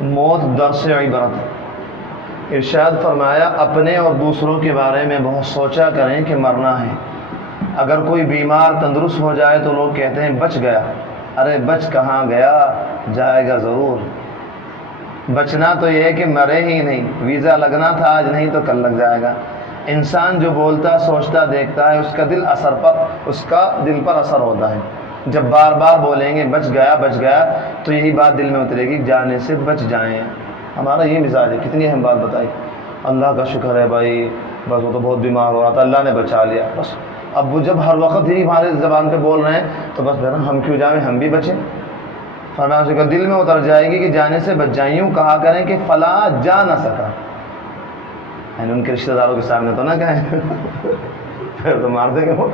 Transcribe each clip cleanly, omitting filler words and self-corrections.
موت درس عبرت۔ ارشاد فرمایا اپنے اور دوسروں کے بارے میں بہت سوچا کریں کہ مرنا ہے۔ اگر کوئی بیمار تندرست ہو جائے تو لوگ کہتے ہیں بچ گیا، ارے بچ کہاں گیا، جائے گا ضرور۔ بچنا تو یہ ہے کہ مرے ہی نہیں، ویزا لگنا تھا آج نہیں تو کل لگ جائے گا۔ انسان جو بولتا سوچتا دیکھتا ہے اس کا دل پر اثر ہوتا ہے۔ جب بار بار بولیں گے بچ گیا تو یہی بات دل میں اترے گی، جانے سے بچ جائیں۔ ہمارا یہ مزاج ہے۔ کتنی اہم بات بتائی، اللہ کا شکر ہے بھائی، بس وہ تو بہت بیمار ہو رہا تھا، اللہ نے بچا لیا بس۔ اب وہ جب ہر وقت ہی ہمارے زبان پہ بول رہے ہیں تو بس بہرحال ہم کیوں جائیں، ہم بھی بچیں۔ فرمایا اس کا دل میں اتر جائے گی کہ جانے سے بچ جائیں۔ یوں کہا کریں کہ فلاں جا نہ سکا، یعنی ان کے رشتہ داروں کے سامنے تو نہ کہیں پھر تو مار دیں گے وہ۔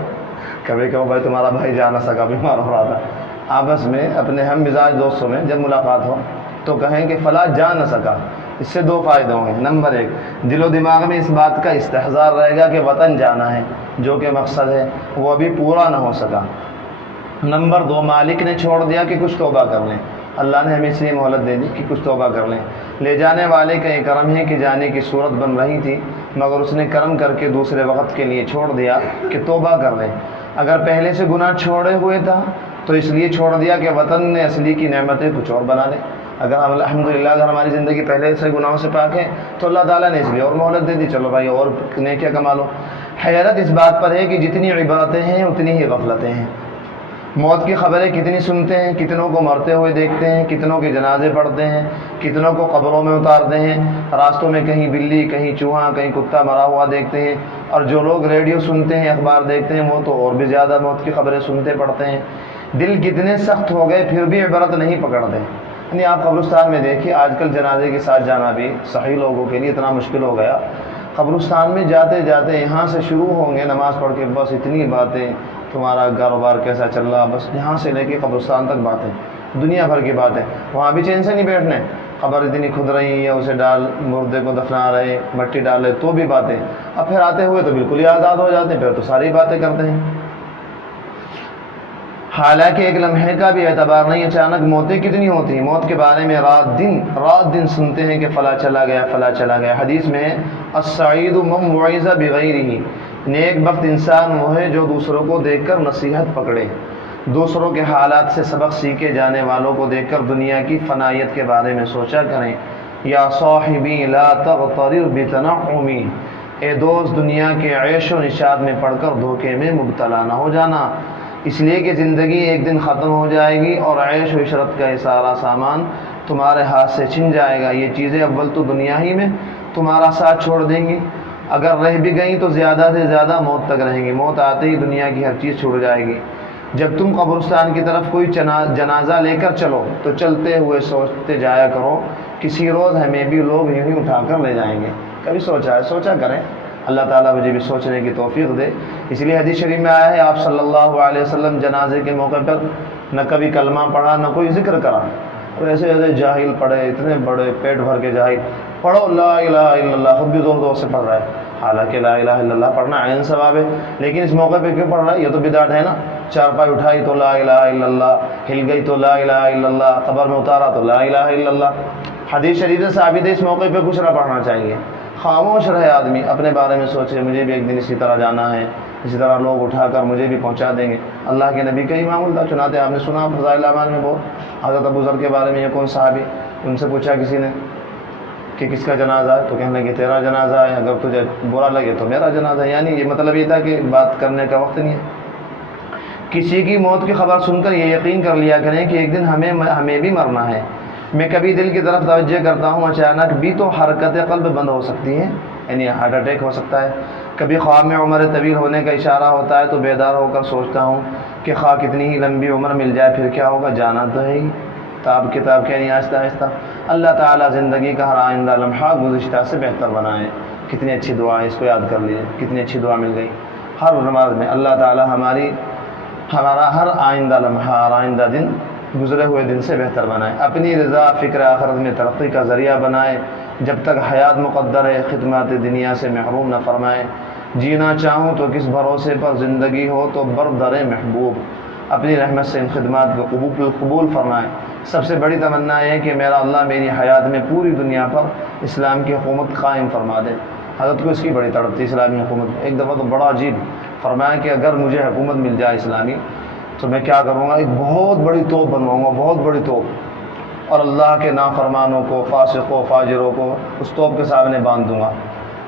کبھی کہو بھائی تمہارا بھائی جا نہ سکا، بیمار ہو رہا تھا۔ آپس میں اپنے ہم مزاج دوستوں میں جب ملاقات ہو تو کہیں کہ فلاں جا نہ سکا۔ اس سے دو فائدے ہوں گے۔ نمبر ایک، دل و دماغ میں اس بات کا استحضار رہے گا کہ وطن جانا ہے، جو کہ مقصد ہے وہ ابھی پورا نہ ہو سکا۔ نمبر دو، مالک نے چھوڑ دیا کہ کچھ توبہ کر لیں، اللہ نے ہمیں اس لیے مہلت دے دی کہ کچھ توبہ کر لیں۔ لے جانے والے کا یہ کرم ہے کہ جانے کی صورت بن رہی تھی مگر اس نے کرم کر کے دوسرے وقت کے لیے چھوڑ دیا کہ توبہ کر لیں۔ اگر پہلے سے گناہ چھوڑے ہوئے تھا تو اس لیے چھوڑ دیا کہ وطن نے اصلی کی نعمتیں کچھ اور بنا لیں۔ اگر ہم الحمدللہ اگر ہماری زندگی پہلے سے گناہوں سے پاک ہے تو اللہ تعالیٰ نے اس لیے اور مہلت دے دی، چلو بھائی اور نیکیاں کما لو۔ حیرت اس بات پر ہے کہ جتنی عبرتیں ہیں اتنی ہی غفلتیں ہیں۔ موت کی خبریں کتنی سنتے ہیں، کتنوں کو مرتے ہوئے دیکھتے ہیں، کتنوں کے جنازے پڑھتے ہیں، کتنوں کو قبروں میں اتارتے ہیں، راستوں میں کہیں بلی، کہیں چوہا، کہیں کتا مرا ہوا دیکھتے ہیں۔ اور جو لوگ ریڈیو سنتے ہیں، اخبار دیکھتے ہیں، وہ تو اور بھی زیادہ موت کی خبریں سنتے پڑھتے ہیں۔ دل کتنے سخت ہو گئے پھر بھی عبرت نہیں پکڑتے۔ یعنی آپ قبرستان میں دیکھیے، آج کل جنازے کے ساتھ جانا بھی صحیح لوگوں کے لیے اتنا مشکل ہو گیا۔ قبرستان میں جاتے جاتے یہاں سے شروع ہوں گے نماز پڑھ کے، بس اتنی باتیں، تمہارا کاروبار کیسا چل رہا، بس یہاں سے لے کے قبرستان تک باتیں، دنیا بھر کی باتیں۔ وہاں بھی چین سے نہیں بیٹھنے، قبر اتنی کھد رہی ہے، اسے ڈال، مردے کو دفنا رہے، مٹی ڈال رہے، تو بھی باتیں۔ اب پھر آتے ہوئے تو بالکل ہی آزاد ہو جاتے ہیں، پھر تو ساری باتیں کرتے ہیں۔ حالانکہ ایک لمحے کا بھی اعتبار نہیں، اچانک موتیں کتنی ہوتی ہیں۔ موت کے بارے میں رات دن سنتے ہیں کہ فلاں چلا گیا، فلاں چلا گیا۔ حدیث میں ہے السعید من وعظ بغیرہ، نیک بخت انسان وہ ہے جو دوسروں کو دیکھ کر نصیحت پکڑے۔ دوسروں کے حالات سے سبق سیکھے جانے والوں کو دیکھ کر دنیا کی فنائیت کے بارے میں سوچا کریں۔ یا صاحبی لا تغترر بتنعم، اے دوست دنیا کے عیش و نشاط میں پڑھ کر دھوکے میں مبتلا نہ ہو جانا، اس لیے کہ زندگی ایک دن ختم ہو جائے گی اور عیش و عشرت کا یہ سارا سامان تمہارے ہاتھ سے چھن جائے گا۔ یہ چیزیں اول تو دنیا ہی میں تمہارا ساتھ چھوڑ دیں گی، اگر رہ بھی گئیں تو زیادہ سے زیادہ موت تک رہیں گی۔ موت آتے ہی دنیا کی ہر چیز چھوڑ جائے گی۔ جب تم قبرستان کی طرف کوئی جنازہ لے کر چلو تو چلتے ہوئے سوچتے جایا کرو، کسی روز ہمیں بھی لوگ یوں ہی اٹھا کر لے جائیں گے۔ کبھی سوچا کریں، اللہ تعالیٰ مجھے بھی سوچنے کی توفیق دے۔ اس لیے حدیث شریف میں آیا ہے آپ صلی اللہ علیہ وسلم جنازے کے موقع پر نہ کبھی کلمہ پڑھا نہ کوئی ذکر کرا۔ اور ایسے جاہل پڑھے، اتنے بڑے پیٹ بھر کے جاہل، پڑھو لا الہ الا اللہ، خود بھی زور زور سے پڑھ رہا ہے، حالانکہ لا الہ الا اللہ پڑھنا عین ثواب ہے، لیکن اس موقع پہ کیوں پڑھ رہا ہے؟ یہ تو بدعت ہے نا۔ چارپائی اٹھائی تو لا الہ الا اللہ، ہل گئی تو لا الہ الا اللہ، قبر میں اتارا تو لا الہ الا اللہ۔ حدیث شریف سے ثابت ہے اس موقع پہ کچھ نہ پڑھنا چاہیے۔ خاموش رہے آدمی، اپنے بارے میں سوچے مجھے بھی ایک دن اسی طرح جانا ہے، اسی طرح لوگ اٹھا کر مجھے بھی پہنچا دیں گے۔ اللہ کے نبی کا ہی معمول تھا، چنانچہ آپ نے سنا فضائل اعمال میں بہت، حضرت ابو ذر کے بارے میں یہ کون صحابی، ان سے پوچھا کسی نے کہ کس کا جنازہ ہے، تو کہنے لگے تیرا جنازہ ہے، اگر تجھے برا لگے تو میرا جنازہ ہے۔ یعنی یہ مطلب یہ تھا کہ بات کرنے کا وقت نہیں ہے۔ کسی کی موت کی خبر سن کر یہ یقین کر لیا کریں کہ ایک دن ہمیں بھی مرنا ہے۔ میں کبھی دل کی طرف توجہ کرتا ہوں، اچانک بھی تو حرکت قلب بند ہو سکتی ہے، یعنی ہارٹ اٹیک ہو سکتا ہے۔ کبھی خواب میں عمر طویل ہونے کا اشارہ ہوتا ہے تو بیدار ہو کر سوچتا ہوں کہ خواہ کتنی ہی لمبی عمر مل جائے پھر کیا ہوگا، جانا تو ہے ہی۔ کتاب کیا نہیں، آہستہ آہستہ اللہ تعالیٰ زندگی کا ہر آئندہ لمحہ گزشتہ سے بہتر بنائے۔ کتنی اچھی دعا ہے، اس کو یاد کر لیجیے، کتنی اچھی دعا مل گئی ہر نماز میں۔ اللہ تعالیٰ ہمارا ہر آئندہ لمحہ، ہر آئندہ دن گزرے ہوئے دن سے بہتر بنائے، اپنی رضا فکر آخرت میں ترقی کا ذریعہ بنائے۔ جب تک حیات مقدر ہے خدمات دنیا سے محروم نہ فرمائے۔ جینا چاہوں تو کس بھروسے پر زندگی ہو تو بر در محبوب، اپنی رحمت سے ان خدمات کو قبول فرمائے۔ سب سے بڑی تمنا یہ ہے کہ میرا اللہ میری حیات میں پوری دنیا پر اسلام کی حکومت قائم فرما دے۔ حضرت کو اس کی بڑی تڑپ تھی اسلامی حکومت۔ ایک دفعہ تو بڑا عجیب فرمایا کہ اگر مجھے حکومت مل جائے اسلامی تو میں کیا کروں گا، ایک بہت بڑی توپ بنواؤں گا، بہت بڑی توپ، اور اللہ کے نافرمانوں کو، فاسقوں، فاجروں کو اس توپ کے سامنے باندھ دوں گا،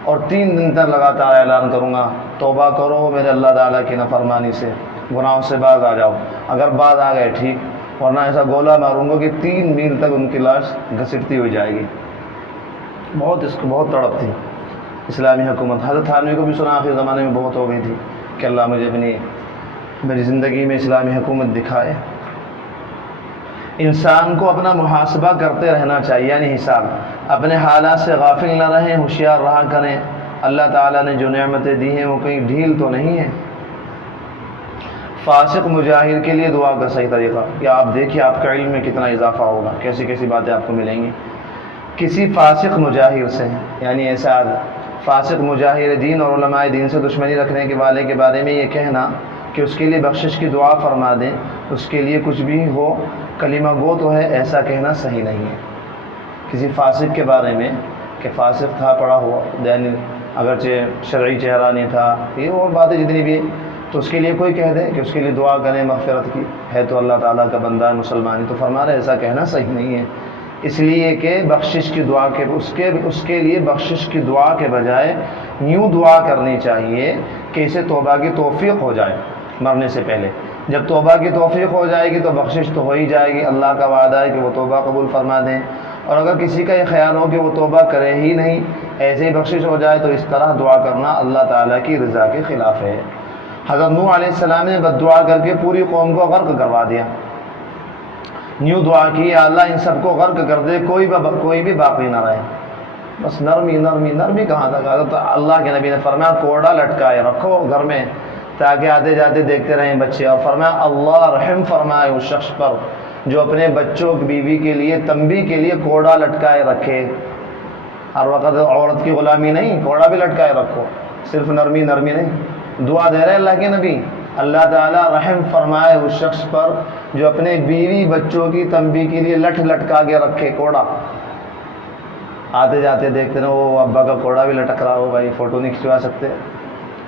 اور 3 دن تک لگاتار اعلان کروں گا توبہ کرو میرے اللہ تعالیٰ کی نافرمانی سے، گناہوں سے باز آ جاؤ۔ اگر باز آ گئے ٹھیک، ورنہ ایسا گولا ماروں گا کہ 3 میل تک ان کی لاش گھسٹتی ہوئی جائے گی۔ اس کو بہت تڑپ تھی اسلامی حکومت۔ حضرت تھانوی کو بھی سنا آخر زمانے میں بہت ہو گئی تھی کہ اللہ مجھے میری زندگی میں اسلامی حکومت دکھائے۔ انسان کو اپنا محاسبہ کرتے رہنا چاہیے، یعنی حساب، اپنے حالات سے غافل نہ رہیں، ہوشیار رہا کریں۔ اللہ تعالیٰ نے جو نعمتیں دی ہیں وہ کہیں ڈھیل تو نہیں ہے۔ فاسق مجاہر کے لیے دعا کا صحیح طریقہ، یا آپ دیکھیے آپ کا علم میں کتنا اضافہ ہوگا، کیسی کیسی باتیں آپ کو ملیں گی۔ کسی فاسق مجاہر سے، یعنی ایسا فاسق مجاہر دین اور علماء دین سے دشمنی رکھنے کے والے کے بارے میں یہ کہنا کہ اس کے لیے بخشش کی دعا فرما دیں، اس کے لیے کچھ بھی ہو کلمہ گو تو ہے، ایسا کہنا صحیح نہیں ہے۔ کسی فاسق کے بارے میں کہ فاسق تھا، پڑا ہوا، یعنی اگرچہ شرعی چہرہ نہیں تھا، یہ اور باتیں جتنی بھی، تو اس کے لیے کوئی کہہ دے کہ اس کے لیے دعا کریں مغفرت کی، ہے تو اللہ تعالیٰ کا بندہ ہے، مسلمان، تو فرما رہے ایسا کہنا صحیح نہیں ہے، اس لیے کہ بخشش کی دعا کے اس کے لیے بخشش کی دعا کے بجائے یوں دعا کرنی چاہیے کہ اسے توبہ کی توفیق ہو جائے مرنے سے پہلے۔ جب توبہ کی توفیق ہو جائے گی تو بخشش تو ہو ہی جائے گی، اللہ کا وعدہ ہے کہ وہ توبہ قبول فرما دیں۔ اور اگر کسی کا یہ خیال ہو کہ وہ توبہ کرے ہی نہیں، ایسے ہی بخشش ہو جائے، تو اس طرح دعا کرنا اللہ تعالیٰ کی رضا کے خلاف ہے۔ حضرت نوح علیہ السلام نے بد دعا کر کے پوری قوم کو غرق کروا دیا۔ یوں دعا کی، یا اللہ ان سب کو غرق کر دے، کوئی بھی باقی نہ رہے۔ بس نرمی کہاں تک؟ حضرت اللہ کے نبی نے فرمایا کوڑا لٹکائے رکھو گھر میں تاکہ آتے جاتے دیکھتے رہیں بچے، اور فرمایا اللہ رحم فرمائے اس شخص پر جو اپنے بچوں کی بیوی کے لیے تنبیہ کے لیے کوڑا لٹکائے رکھے۔ ہر وقت عورت کی غلامی نہیں، کوڑا بھی لٹکائے رکھو، صرف نرمی نہیں۔ دعا دے رہے اللہ کے نبی، اللہ تعالیٰ رحم فرمائے اس شخص پر جو اپنے بیوی بچوں کی تنبیہ کے لیے لٹکا کے رکھے کوڑا۔ آتے جاتے دیکھتے نا وہ ابا کا کوڑا بھی لٹک رہا ہو، بھائی فوٹو نہیں کھنچوا سکتے،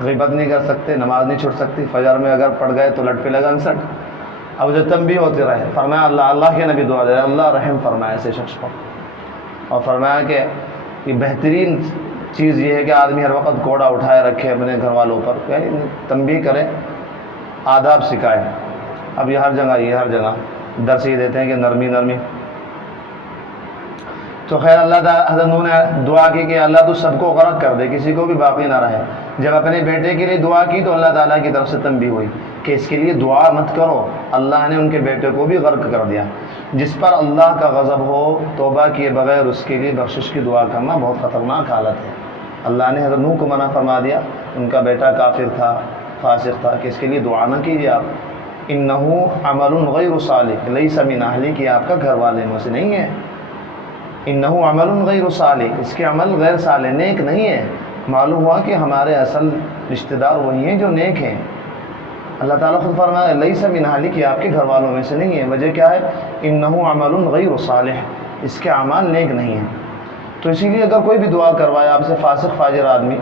غیبت نہیں کر سکتے، نماز نہیں چھوڑ سکتی، فجر میں اگر پڑ گئے تو لٹ پہ لگا انسٹ، اب جو تنبیہ ہوتے رہے۔ فرمایا اللہ کے نبی دعا دے رہے اللہ رحم فرمائے ایسے شخص پر، اور فرمایا کہ یہ بہترین چیز یہ ہے کہ آدمی ہر وقت کوڑا اٹھائے رکھے اپنے گھر والوں پر، یعنی تنبیہ کرے، آداب سکھائے۔ اب یہ ہر جگہ درس یہ دیتے ہیں کہ نرمی۔ تو خیر اللہ تعالیٰ حضرت نوح نے دعا کی کہ اللہ تو سب کو غرق کر دے، کسی کو بھی باقی نہ رہے۔ جب اپنے بیٹے کے لیے دعا کی تو اللہ تعالیٰ کی طرف سے تنبیہ ہوئی کہ اس کے لیے دعا مت کرو، اللہ نے ان کے بیٹے کو بھی غرق کر دیا۔ جس پر اللہ کا غضب ہو، توبہ کیے بغیر اس کے لیے بخشش کی دعا کرنا بہت خطرناک حالت ہے۔ اللہ نے حضرت نوح کو منع فرما دیا، ان کا بیٹا کافر تھا، فاسق تھا، کہ اس کے لیے دعا نہ کیجیے آپ، انہو عمل غیر صالح لیس من اہلک، کہ آپ کا گھر والے میں سے نہیں ہے، انہو عمل غیر صالح، اس کے عمل غیر صالح، نیک نہیں ہے۔ معلوم ہوا کہ ہمارے اصل رشتہ دار وہی ہیں جو نیک ہیں۔ اللہ تعالیٰ خود فرمایا لیس من اہلک، کہ آپ کے گھر والوں میں سے نہیں ہے۔ وجہ کیا ہے؟ انہو عمل غیر صالح، اس کے اعمال نیک نہیں ہیں۔ تو اسی لیے اگر کوئی بھی دعا کروائے آپ سے فاسق فاجر آدمی،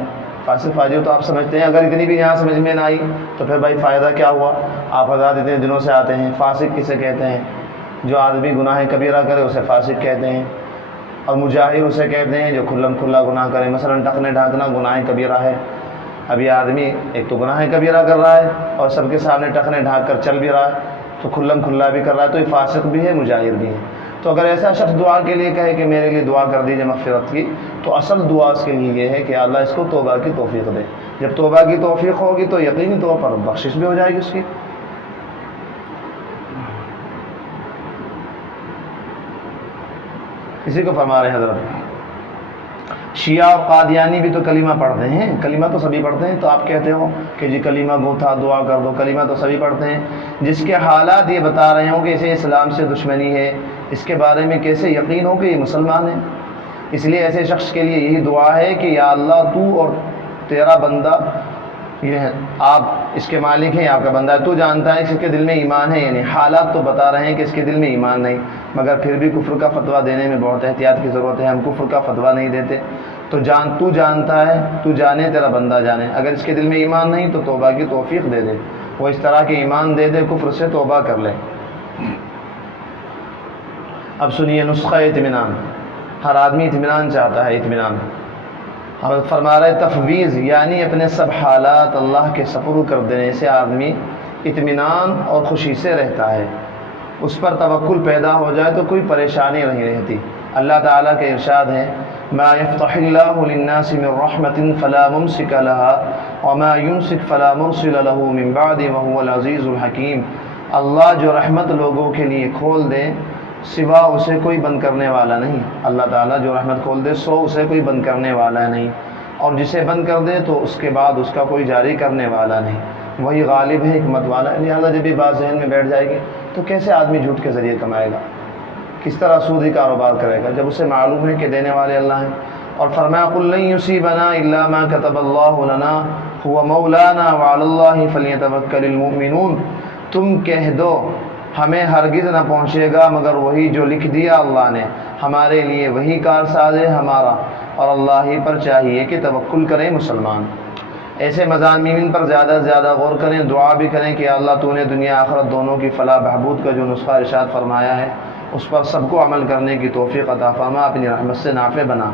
فاسق فاجر تو آپ سمجھتے ہیں، اگر اتنی بھی یہاں سمجھ میں نہ آئی تو پھر بھائی فائدہ کیا ہوا؟ آپ حضرات اتنے دنوں سے آتے ہیں۔ فاسق کسے کہتے ہیں؟ جو آدمی گناہ کبیرہ کرے اسے فاسق کہتے ہیں، اور مجاہر اسے کہتے ہیں جو کھلم کھلا گناہ کرے، مثلا ٹخنے ڈھانکنا گناہ کبیرہ ہے۔ اب یہ آدمی ایک تو گناہ کبیرہ کر رہا ہے اور سب کے سامنے ٹخنے ڈھانک کر چل بھی رہا ہے، تو کھلم کھلا بھی کر رہا ہے، تو یہ فاسق بھی ہے، مجاہر بھی ہے۔ تو اگر ایسا شخص دعا کے لیے کہے کہ میرے لیے دعا کر دیجیے مغفرت کی، تو اصل دعا اس کے لیے یہ ہے کہ اللہ اس کو توبہ کی توفیق دے۔ جب توبہ کی توفیق ہوگی تو یقینی طور پر بخشش بھی ہو جائے گی اس کی۔ اسی کو فرما رہے حضرت شیعہ اور قادیانی بھی تو کلمہ پڑھتے ہیں، کلمہ تو سبھی پڑھتے ہیں، تو آپ کہتے ہو کہ جی کلمہ گو تھا دعا کر دو، کلمہ تو سبھی پڑھتے ہیں۔ جس کے حالات یہ بتا رہے ہوں کہ اسے اسلام سے دشمنی ہے، اس کے بارے میں کیسے یقین ہو کہ یہ مسلمان ہے؟ اس لیے ایسے شخص کے لیے یہی دعا ہے کہ یا اللہ تو اور تیرا بندہ یہ آپ اس کے مالک ہیں، آپ کا بندہ ہے، تو جانتا ہے کہ اس کے دل میں ایمان ہے یا نہیں۔ حالات تو بتا رہے ہیں کہ اس کے دل میں ایمان نہیں، مگر پھر بھی کفر کا فتویٰ دینے میں بہت احتیاط کی ضرورت ہے۔ ہم کفر کا فتویٰ نہیں دیتے۔ تو تو جانتا ہے، تو جانے، تیرا بندہ جانے، اگر اس کے دل میں ایمان نہیں تو توبہ کی توفیق دے دے، وہ اس طرح کے ایمان دے دے، کفر سے توبہ کر لے۔ اب سنیے نسخہ اطمینان۔ ہر آدمی اطمینان چاہتا ہے، اطمینان۔ حضرت فرما رہے تفویض یعنی اپنے سب حالات اللہ کے سپرد کر دینے سے آدمی اطمینان اور خوشی سے رہتا ہے، اس پر توکل پیدا ہو جائے تو کوئی پریشانی نہیں رہتی۔ اللہ تعالیٰ کے ارشاد ہے ما یفتح اللہ للناس من رحمت فلا ممسک لها وما یمسک فلا مرسل له من بعد وهو العزیز الحکیم۔ اللہ جو رحمت لوگوں کے لیے کھول دے سوا اسے کوئی بند کرنے والا نہیں۔ اللہ تعالیٰ جو رحمت کھول دے سو اسے کوئی بند کرنے والا نہیں، اور جسے بند کر دے تو اس کے بعد اس کا کوئی جاری کرنے والا نہیں۔ وہی غالب ہے، حکمت والا ہے۔ لہٰذا جب یہ بات ذہن میں بیٹھ جائے گی تو کیسے آدمی جھوٹ کے ذریعے کمائے گا، کس طرح سودی کاروبار کرے گا، جب اسے معلوم ہے کہ دینے والے اللہ ہیں۔ اور فرمایا قل لن یصیبنا الا ما كتب اللہ لنا هو مولانا وعلى اللہ فلیتوکل المؤمنون۔ تم کہہ دو ہمیں ہرگز نہ پہنچے گا مگر وہی جو لکھ دیا اللہ نے، ہمارے لیے وہی کارساز ہے ہمارا، اور اللہ ہی پر چاہیے کہ توکل کریں مسلمان۔ ایسے مضامین پر زیادہ سے زیادہ غور کریں، دعا بھی کریں کہ اللہ تو نے دنیا آخرت دونوں کی فلاح بہبود کا جو نسخہ ارشاد فرمایا ہے اس پر سب کو عمل کرنے کی توفیق عطا فرما، اپنی رحمت سے نافع بنا۔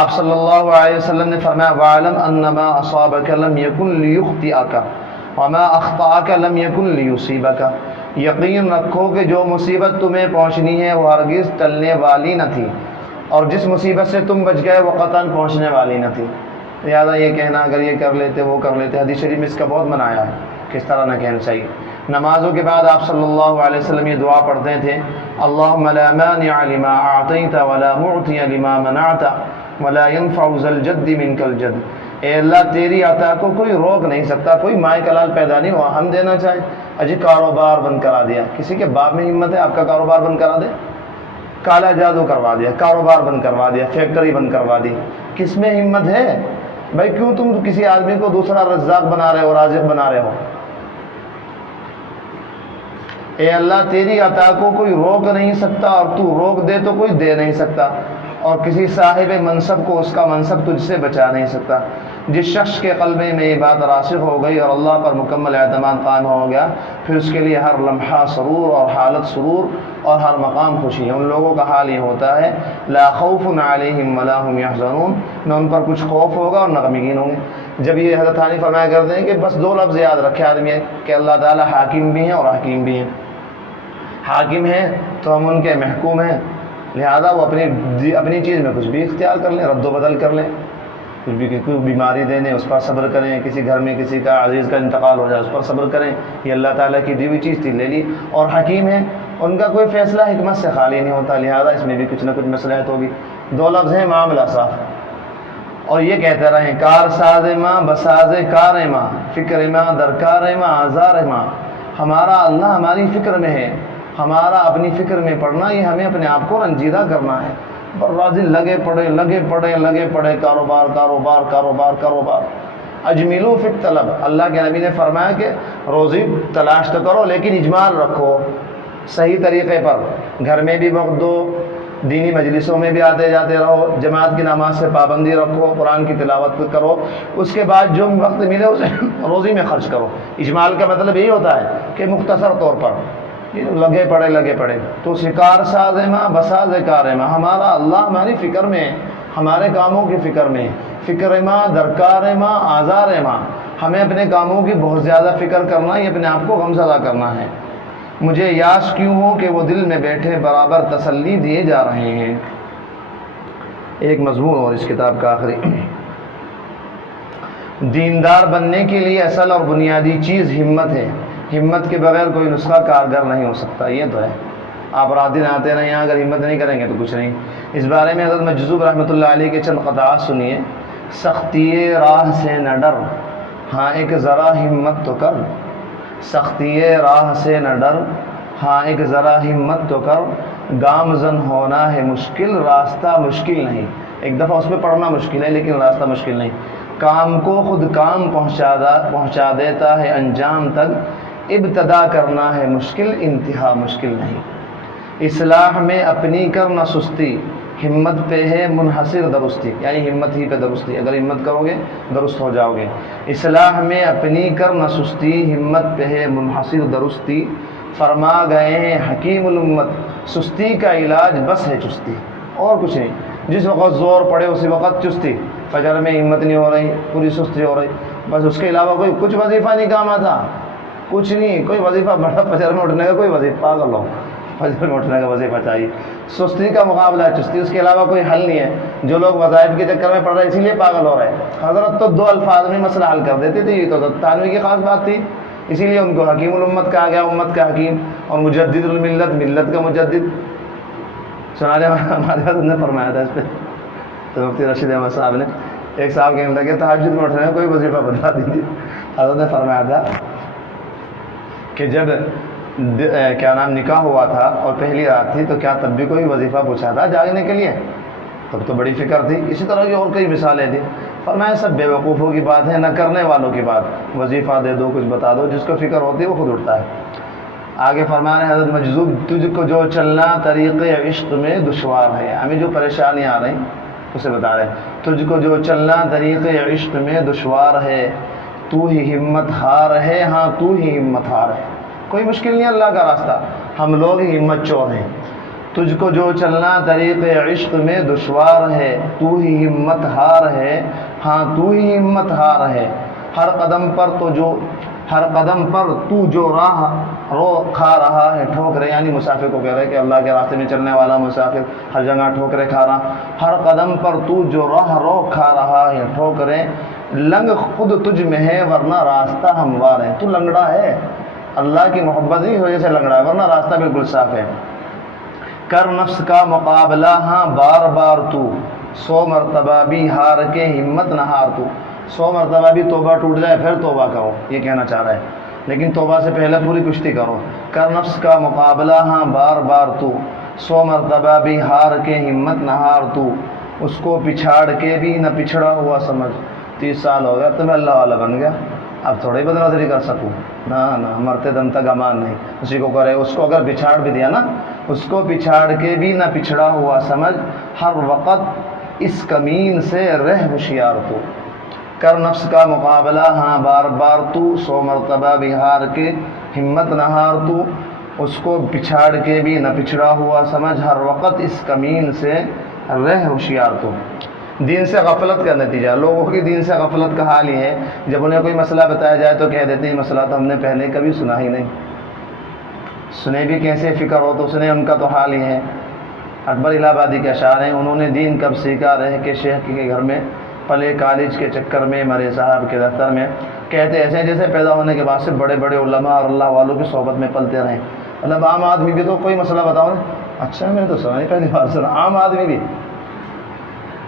آپ صلی اللہ علیہ وسلم نے فرمایا وَاعْلَمْ أَنَّمَا أَصَابَكَ لَمْ يَكُنْ لِيُخْطِئَكَ وَمَا أَخْطَأَكَ لَمْ يَكُنْ لِيُصِيبَكَ۔ یقین رکھو کہ جو مصیبت تمہیں پہنچنی ہے وہ ہرگز ٹلنے والی نہ تھی، اور جس مصیبت سے تم بچ گئے وہ قطعاً پہنچنے والی نہ تھی۔ لہٰذا یہ کہنا اگر یہ کر لیتے وہ کر لیتے، حدیث شریف میں اس کا بہت منع ہے، کس طرح نہ کہنا چاہیے۔ نمازوں کے بعد آپ صلی اللہ علیہ وسلم یہ دعا پڑھتے تھے اللہم لا مانع لما اعطیت ولا معطی لما منعت ولا ينفع ذا الجد منک الجد۔ اے اللہ تیری عطا کو کوئی روک نہیں سکتا، کوئی مائے کلال پیدا نہیں ہوا ہم دینا چاہیں۔ اجی کاروبار بند کرا دیا، کسی کے باپ میں ہمت ہے آپ کا کاروبار بند کرا دے؟ کالا جادو کروا دیا، کاروبار بند کروا دیا، فیکٹری بند کروا دی، کس میں ہمت ہے بھائی؟ کیوں تم کسی آدمی کو دوسرا رزاق بنا رہے ہو، رازق بنا رہے ہو؟ اے اللہ تیری عطا کو کوئی روک نہیں سکتا، اور تو روک دے تو کوئی دے نہیں سکتا، اور کسی صاحب منصب کو اس کا منصب تجھ سے بچا نہیں سکتا۔ جس شخص کے قلب میں یہ بات راسخ ہو گئی اور اللہ پر مکمل اعتماد قائم ہو گیا، پھر اس کے لیے ہر لمحہ سرور اور حالت سرور اور ہر مقام خوشی ہے۔ ان لوگوں کا حال یہ ہوتا ہے لا خوف علیہم ولا هم یحزنون، نہ ان پر کچھ خوف ہوگا اور نہ غمگین ہوں گے۔ جب یہ حضرت ثانی فرمایا کرتے ہیں کہ بس دو لفظ یاد رکھے آدمی کہ اللہ تعالیٰ حاکم بھی ہیں اور حکیم بھی ہیں۔ حاکم ہیں تو ہم ان کے محکوم ہیں، لہذا وہ اپنی چیز میں کچھ بھی اختیار کر لیں، رد و بدل کر لیں، کچھ بھی کوئی بیماری دے دیں اس پر صبر کریں، کسی گھر میں کسی کا عزیز کا انتقال ہو جائے اس پر صبر کریں، یہ اللہ تعالیٰ کی دی ہوئی چیز تھی لے لی۔ اور حکیم ہیں، ان کا کوئی فیصلہ حکمت سے خالی نہیں ہوتا، لہذا اس میں بھی کچھ نہ کچھ مصلحت ہوگی۔ دو لفظ ہیں معاملہ صاف، اور یہ کہتے رہیں کار ساز ماں بساز کار ماں فکر ماں درکار ماں آزار ماں۔ ہمارا اللہ ہماری فکر میں ہے، ہمارا اپنی فکر میں پڑنا یہ ہمیں اپنے آپ کو رنجیدہ کرنا ہے۔ برازل لگے پڑے کاروبار کاروبار کاروبار کاروبار۔ اجملو فی الطلب، اللہ کے نبی نے فرمایا کہ روزی تلاش تو کرو لیکن اجمال رکھو، صحیح طریقے پر، گھر میں بھی وقت دو، دینی مجلسوں میں بھی آتے جاتے رہو، جماعت کی نماز سے پابندی رکھو، قرآن کی تلاوت کرو، اس کے بعد جو وقت ملے اسے روزی میں خرچ کرو۔ اجمال کا مطلب یہی ہوتا ہے کہ مختصر طور پر لگے پڑے تو شکار ساز ماں بساز کار ماں۔ ہمارا اللہ ہماری فکر میں، ہمارے کاموں کی فکر میں، فکر ماں درکار ماں آزار ماں۔ ہمیں اپنے کاموں کی بہت زیادہ فکر کرنا، یہ اپنے آپ کو غمزدہ کرنا ہے۔ مجھے یاس کیوں ہو کہ وہ دل میں بیٹھے برابر تسلی دیے جا رہے ہیں۔ ایک مضمون اور اس کتاب کا آخری، دیندار بننے کے لیے اصل اور بنیادی چیز ہمت ہے۔ ہمت کے بغیر کوئی نسخہ کارگر نہیں ہو سکتا، یہ تو ہے۔ آپ رات دن آتے رہیں، اگر ہمت نہیں کریں گے تو کچھ نہیں۔ اس بارے میں حضرت مجذوب رحمۃ اللہ علیہ کے چند قطعات سنیے۔ سختی راہ سے نہ ڈر، ہاں ایک ذرا ہمت تو کر، سختی راہ سے نہ ڈر، ہاں ایک ذرا ہمت تو کر، گامزن ہونا ہے مشکل، راستہ مشکل نہیں۔ ایک دفعہ اس پہ پڑھنا مشکل ہے لیکن راستہ مشکل نہیں۔ کام کو خود کام پہنچا دیتا ہے انجام تک، ابتدا کرنا ہے مشکل، انتہا مشکل نہیں۔ اصلاح میں اپنی کرنا سستی، ہمت پہ ہے منحصر درستی، یعنی ہمت ہی پہ درستی، اگر ہمت کرو گے درست ہو جاؤ گے۔ اصلاح میں اپنی کرنا سستی، ہمت پہ ہے منحصر درستی، فرما گئے ہیں حکیم الامت، سستی کا علاج بس ہے چستی، اور کچھ نہیں۔ جس وقت زور پڑے اسی وقت چستی، فجر میں ہمت نہیں ہو رہی، پوری سستی ہو رہی، بس اس کے علاوہ کوئی کچھ وظیفہ نہیں کام آتا، کچھ نہیں، کوئی وظیفہ بڑا فجر میں اٹھنے کا کوئی وظیفہ، پاگل ہو، فجر میں اٹھنے کا وظیفہ چاہیے، سستی کا مقابلہ ہے چستی، اس کے علاوہ کوئی حل نہیں ہے۔ جو لوگ وظائف کے چکر میں پڑ رہے ہیں اسی لیے پاگل ہو رہے ہیں۔ حضرت تو 2 الفاظ میں مسئلہ حل کر دیتے تھے، یہ تو تانوی کی خاص بات تھی، اسی لیے ان کو حکیم الامت کہا گیا، امت کا حکیم، اور مجدد الملت، ملت کا مجدد۔ سنانے ہمارے حضرت نے فرمایا تھا اس پہ، تو مفتی رشید احمد صاحب نے، ایک صاحب کہنے لگے تہجد میں اٹھنے کا کوئی وظیفہ بتا دیجیے۔ حضرت نے فرمایا تھا کہ جب کیا نام نکاح ہوا تھا اور پہلی رات تھی تو کیا تب بھی کوئی وظیفہ پوچھا تھا جاگنے کے لیے؟ تب تو بڑی فکر تھی۔ اسی طرح کی اور کئی مثالیں تھیں۔ فرمایا سب بے وقوفوں کی بات ہے، نہ کرنے والوں کی بات، وظیفہ دے دو، کچھ بتا دو، جس کو فکر ہوتی ہے وہ خود اٹھتا ہے۔ آگے فرمایا حضرت مجذوب، تجھ کو جو چلنا طریق عشق میں دشوار ہے، ہمیں جو پریشانیاں آ رہی اسے بتا رہے ہیں، تجھ کو جو چلنا طریق عشق میں دشوار ہے، تو ہی ہمت ہار ہے، ہاں تو ہی ہمت ہار ہے۔ کوئی مشکل نہیں اللہ کا راستہ، ہم لوگ ہی ہمت چور ہیں۔ تجھ کو جو چلنا طریق عشق میں دشوار ہے، تو ہی ہمت ہار ہے، ہاں تو ہی ہمت ہار ہے۔ ہر قدم پر تو جو راہ رو کھا رہا ہے ٹھوکرے، یعنی مسافر کو کہہ رہے کہ اللہ کے راستے میں چلنے والا مسافر ہر جگہ ٹھوکرے کھا رہا، ہر قدم پر تو جو راہ رو کھا رہا ہے ٹھوکرے، لنگ خود تجھ میں ہے ورنہ راستہ ہموار ہے۔ تو لنگڑا ہے، اللہ کی محبت کی وجہ سے لنگڑا ہے، ورنہ راستہ بالکل صاف ہے۔ کر نفس کا مقابلہ ہاں بار بار تو، 100 مرتبہ بھی ہار کے ہمت نہ ہار تو۔ 100 مرتبہ بھی توبہ ٹوٹ جائے پھر توبہ کرو، یہ کہنا چاہ رہا ہے، لیکن توبہ سے پہلے پوری کشتی کرو۔ کر نفس کا مقابلہ ہاں بار بار تو، 100 مرتبہ بھی ہار کے ہمت نہ ہار تو۔ اس کو پچھاڑ کے بھی نہ پچھڑا ہوا سمجھ، 30 سال ہو گیا تو میں اللہ والا بن گیا، اب تھوڑی بد نظری کر سکوں، نہ مرتے دم تک امان نہیں۔ اسی کو کرے، اس کو اگر پچھاڑ بھی دیا نا، اس کو پچھاڑ کے بھی نہ پچھڑا ہوا سمجھ، ہر وقت اس کمین سے رہ ہوشیار تو۔ کر نفس کا مقابلہ ہاں بار بار تو، 100 مرتبہ بھی ہار کے ہمت نہ ہار تو۔ اس کو پچھاڑ کے بھی نہ پچھڑا ہوا سمجھ، ہر وقت اس کمین سے رہ ہوشیار تو۔ دین سے غفلت کا نتیجہ، لوگوں کی دین سے غفلت کا حال ہی ہے، جب انہیں کوئی مسئلہ بتایا جائے تو کہہ دیتے ہیں مسئلہ تو ہم نے پہلے کبھی سنا ہی نہیں، سنے بھی کیسے، فکر ہو تو سنے، ان کا تو حال ہی ہے۔ اکبر الہ آبادی کے اشعار ہیں، انہوں نے دین کب سیکھا، رہ کے شیخ کے گھر میں، پلے کالج کے چکر میں، مرے صاحب کے دفتر میں۔ کہتے ایسے ہیں جیسے پیدا ہونے کے بعد سے بڑے بڑے علماء اور اللہ والوں کی صحبت میں پلتے رہیں۔ مطلب عام آدمی بھی تو کوئی مسئلہ بتاؤ نا، اچھا میں نے تو سنا نہیں، پہلی بار سنا، عام آدمی بھی،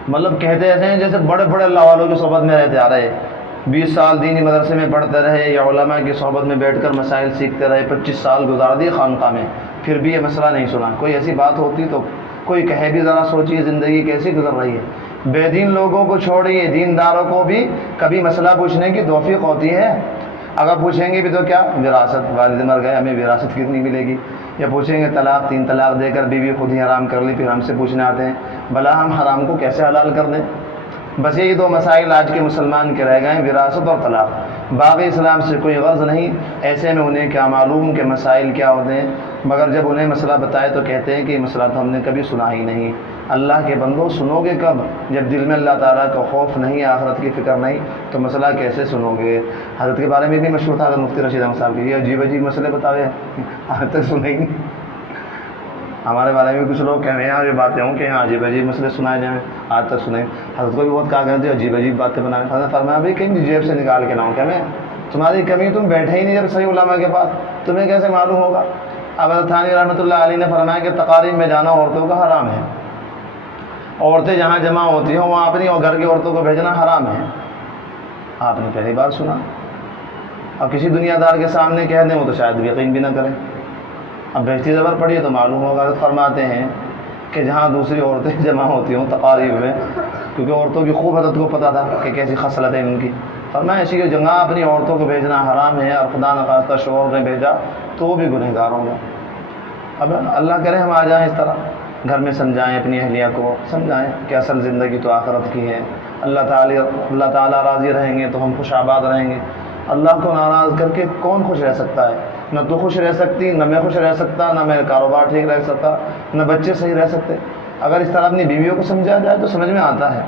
مطلب کہتے ایسے ہیں جیسے بڑے بڑے اللہ والوں کی صحبت میں رہتے آ رہے، 20 سال دینی مدرسے میں پڑھتے رہے یا علماء کی صحبت میں بیٹھ کر مسائل سیکھتے رہے، 25 سال گزار دیے خانقاہ میں، پھر بھی یہ مسئلہ نہیں سنا۔ کوئی ایسی بات ہوتی تو کوئی کہے بھی، ذرا سوچیے زندگی کیسی گزر رہی ہے۔ بے دین لوگوں کو چھوڑیے، دینداروں کو بھی کبھی مسئلہ پوچھنے کی توفیق ہوتی ہے۔ اگر پوچھیں گے بھی تو کیا، وراثت، والد مر گئے ہمیں وراثت کتنی ملے گی، یا پوچھیں گے طلاق، 3 طلاق دے کر بیوی خود ہی حرام کر لی، پھر ہم سے پوچھنے آتے ہیں بھلا ہم حرام کو کیسے حلال کر دیں۔ بس یہی 2 مسائل آج کے مسلمان کے رہ گئے ہیں، وراثت اور طلاق۔ باقی اسلام سے کوئی غرض نہیں، ایسے میں انہیں کیا معلوم کہ مسائل کیا ہوتے ہیں، مگر جب انہیں مسئلہ بتائے تو کہتے ہیں کہ یہ مسئلہ تو ہم نے کبھی سنا ہی نہیں۔ اللہ کے بندو سنو گے کب؟ جب دل میں اللہ تعالیٰ کا خوف نہیں، آخرت کی فکر نہیں، تو مسئلہ کیسے سنو گے؟ حضرت کے بارے میں بھی مشہور تھا حضرت مفتی رشید احمد صاحب کی، یہ عجیب عجیب مسئلے بتاوے، آج تک سنے ہی نہیں۔ ہمارے بارے میں کچھ لوگ کہہ رہے ہیں، یہ باتیں ہوں کہ یہاں عجیب عجیب مسئلے سنائے جائیں، آج تک سنے۔ حضرت کو بھی بہت کہا کرتے عجیب عجیب باتیں بنائیں۔ حضرت فرمایا بھائی کہیں جیب سے نکال کے لاؤں کیا میں؟ تمہاری کمی، تم بیٹھے ہی نہیں جب صحیح علماء کے پاس، تمہیں کیسے معلوم ہوگا؟ اب حضرت تھانوی رحمۃ اللہ علیہ نے فرمایا کہ تقاریب میں جانا عورتوں کا حرام ہے، عورتیں جہاں جمع ہوتی ہوں وہاں اپنی اور گھر کی عورتوں کو بھیجنا حرام ہے۔ آپ نے پہلی بار سنا، اب کسی دنیا دار کے سامنے کہہ دیں وہ تو شاید یقین بھی نہ کریں، اب بہشتی زبر پڑھیے تو معلوم ہوگا۔ فرماتے ہیں کہ جہاں دوسری عورتیں جمع ہوتی ہوں تقاریب میں، کیونکہ عورتوں کی خوب حضرت کو پتہ تھا کہ کیسی خصلتیں ان کی، فرمایا ایسی جگہ اپنی عورتوں کو بھیجنا حرام ہے، اور خدا نخواستہ شوہر نے بھیجا تو وہ بھی گنہگار ہوں گا۔ اب اللہ کرے ہم آ جائیں اس طرح، گھر میں سمجھائیں اپنی اہلیہ کو، سمجھائیں کہ اصل زندگی تو آخرت کی ہے، اللہ تعالیٰ راضی رہیں گے تو ہم خوش آباد رہیں گے۔ اللہ کو ناراض کر کے کون خوش رہ سکتا ہے؟ نہ تو خوش رہ سکتی، نہ میں خوش رہ سکتا، نہ میرا کاروبار ٹھیک رہ سکتا، نہ بچے صحیح رہ سکتے۔ اگر اس طرح اپنی بیویوں کو سمجھا جائے تو سمجھ میں آتا ہے۔